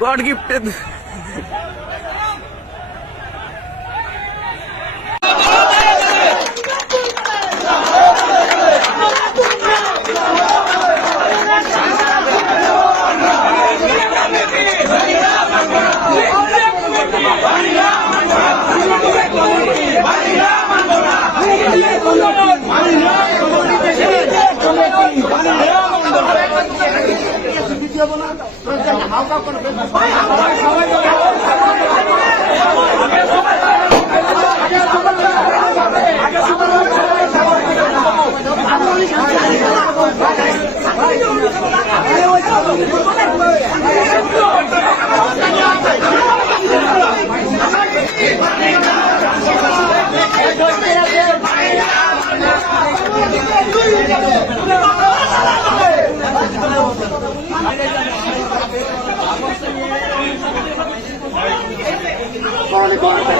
Largue, Pedro. দেবো না। Assalamualaikum.